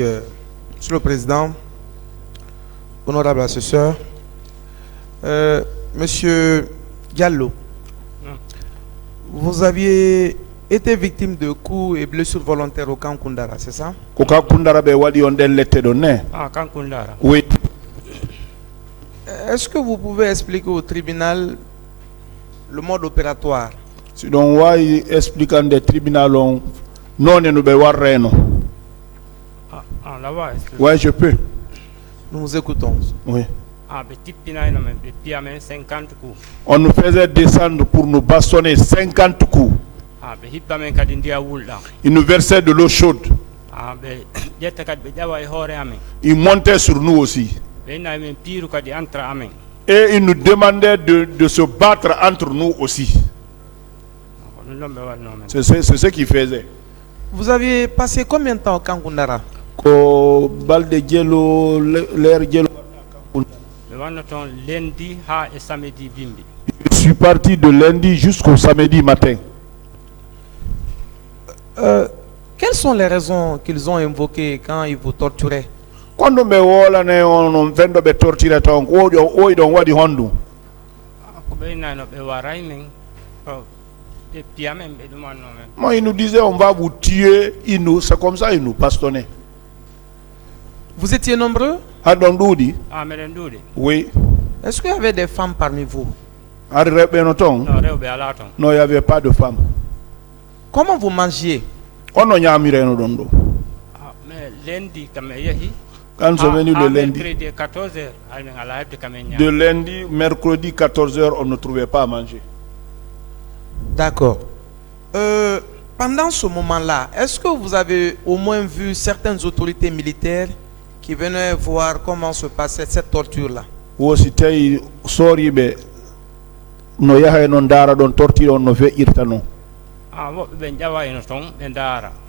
Monsieur le Président, honorable assesseur, Monsieur Diallo, vous aviez été victime de coups et blessures volontaires au camp Koundara, c'est ça? Oui. Est-ce que vous pouvez expliquer au tribunal le mode opératoire? Si on va expliquer des tribunaux, non, nous devons oui, je peux. Nous vous écoutons. Oui. On nous faisait descendre pour nous bastonner 50 coups. Ils nous versaient de l'eau chaude. Ils montaient sur nous aussi. Et ils nous demandaient de se battre entre nous aussi. C'est ce qu'ils faisaient. Vous aviez passé combien de temps au camp Koundara? Je suis parti de lundi jusqu'au samedi matin. Quelles sont les raisons qu'ils ont invoquées quand ils vous torturaient? Quand on me torturer, moi, ils nous disaient on va vous tuer, c'est comme ça ils nous bastonnaient. Vous étiez nombreux? Oui. Est-ce qu'il y avait des femmes parmi vous? Non, il n'y avait pas de femmes. Comment vous mangiez? Quand je venu le lundi, de lundi, mercredi 14h, on ne trouvait pas à manger. D'accord. Pendant ce moment-là, est-ce que vous avez au moins vu certaines autorités militaires qui venaient voir comment se passait cette torture-là?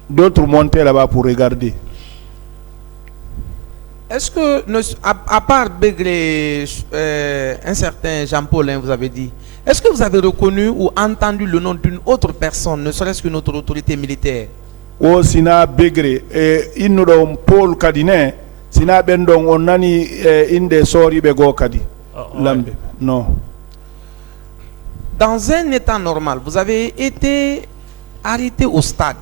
D'autres montaient là-bas pour regarder. Est-ce que, à part Begré, un certain Jean-Paul, vous avez dit, est-ce que vous avez reconnu ou entendu le nom d'une autre personne, ne serait-ce qu'une autre autorité militaire? O sina Begré et inno Paul Kadine, sina bendong onani inde sori bego kadi. Lambe. Non. Dans un état normal, vous avez été arrêté au stade.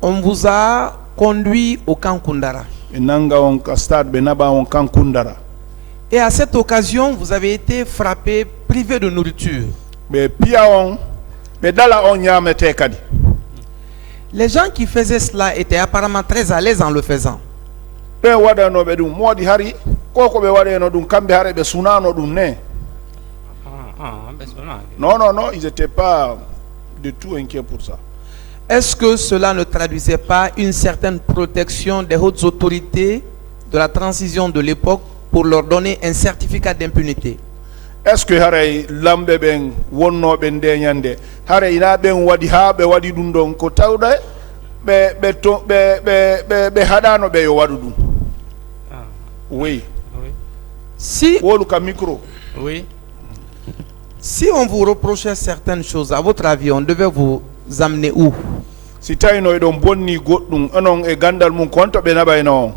On vous a conduit au camp Koundara. Et à cette occasion, vous avez été frappé, privé de nourriture. Les gens qui faisaient cela étaient apparemment très à l'aise en le faisant. Non, ils n'étaient pas du tout inquiets pour ça. Est-ce que cela ne traduisait pas une certaine protection des hautes autorités de la transition de l'époque pour leur donner un certificat d'impunité? Est-ce que Harry Lambe ben wonno ben denyande Harry ina ben wadi ha be wadi dum don ko tawda be hadano be yo wadu dum? Oui. Si micro. Oui. Si on vous reprochait certaines choses, à votre avis, on devait vous amener où? Si tayno don bonni goddum anon e gandal mun konto be nabayno.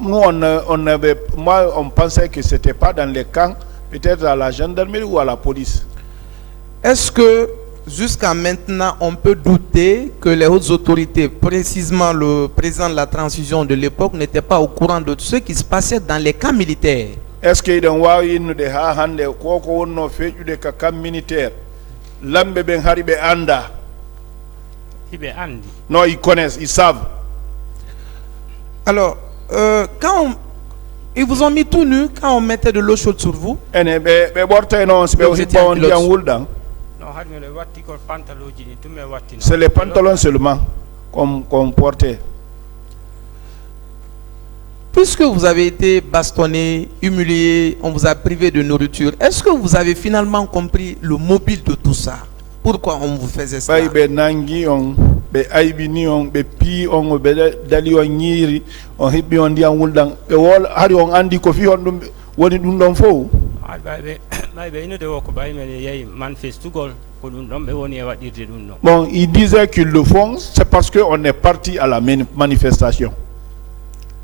Nous on pensait que c'était pas dans les camps, peut-être à la gendarmerie ou à la police. Est-ce que jusqu'à maintenant on peut douter que les hautes autorités, précisément le président de la transition de l'époque, n'étaient pas au courant de ce qui se passait dans les camps militaires? Est-ce qu'ils ont de ha hande koko wonno fejude ka camp militaire lambe ben haribe anda? Non, ils connaissent, ils savent. Alors, quand ils vous ont mis tout nu quand on mettait de l'eau chaude sur vous? C'est les pantalons seulement qu'on portait. Puisque vous avez été bastonné, humilié, on vous a privé de nourriture, est-ce que vous avez finalement compris le mobile de tout ça? Pourquoi on vous faisait ça? Bon, il disait qu'ils le font, c'est parce qu'on est parti à la manifestation.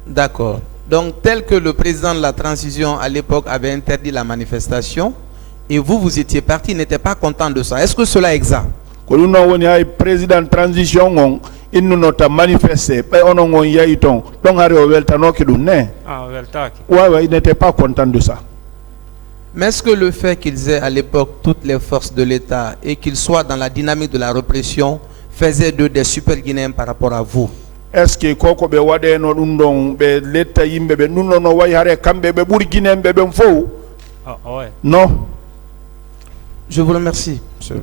D'accord. Donc, tel que le président de la transition à l'époque avait interdit la manifestation, et vous étiez parti, n'était pas content de ça. Est-ce que cela est exact? Le président de transition, il nous a manifesté, donc il n'était pas content de ça. Mais est-ce que le fait qu'ils aient à l'époque toutes les forces de l'État et qu'ils soient dans la dynamique de la répression faisait d'eux des super Guinéens par rapport à vous? Est-ce que koko be wade no dum be letta yimbe be nuno no way hare kambe be buri Guinéen be fo? Non. Je vous remercie, monsieur.